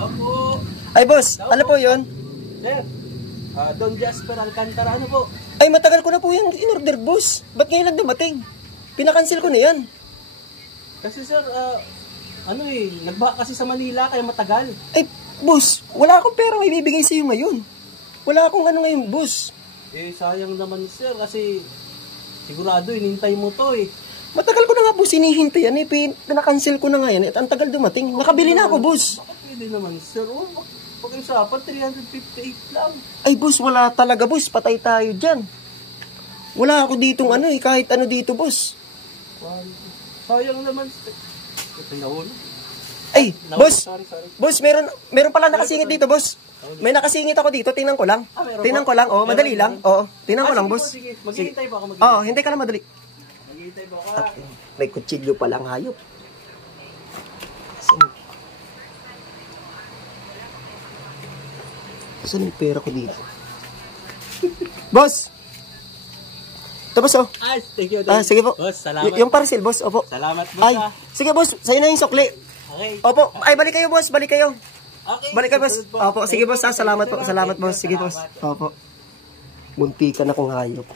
Opo. Ay, boss, ano po yun? Sir, Don Jasper Alcantara, ano po? Ay, matagal ko na po yung in-order, boss. Ba't ngayon lang dumating? Pinakancel ko na yan. Kasi sir, nagbaha kasi sa Manila, kaya matagal. Ay, boss, wala akong pera may bibigay sa'yo ngayon. Wala akong ano ngayon, boss. Eh, sayang naman sir, kasi sigurado, inintay mo to eh. Matagal ko na nga, boss, hinihintay yan. Pinakancel ko na nga yan. At ang tagal dumating. Nakabili na ako, boss. Bakit pwede naman sir? Pag-usapan, 358 lang. Ay, boss, wala talaga, boss. Patay tayo dyan. Wala ako ditong kahit ano dito, boss. Sayang naman. Ito nahulog. Ay, boss. Sorry. Boss, meron pala nakasingit dito, boss. May nakasingit ako dito. Tingnan ko lang. Tingnan ko lang. Oh, madali lang. Oo, tingnan ko lang, boss. Sige. Maghihintay ba ako? Oo, hintay ka lang, madali. Maghihintay ba ako? May kutsilyo pa lang, hayop. Saan yung pera ko dito? Boss! Ito, boss, oh. Thank you. Sige po. Boss, salamat. Yung parcel, boss, opo. Salamat, boss. Ay, sige, boss. Sa'yo na yung sukli. Okay. Opo. Ay, balik kayo, boss. Balik kayo. Okay. Balik kayo, boss. Opo, sige, boss. Salamat po. Salamat, boss. Sige, boss. Opo. Munti ka na kung hayop.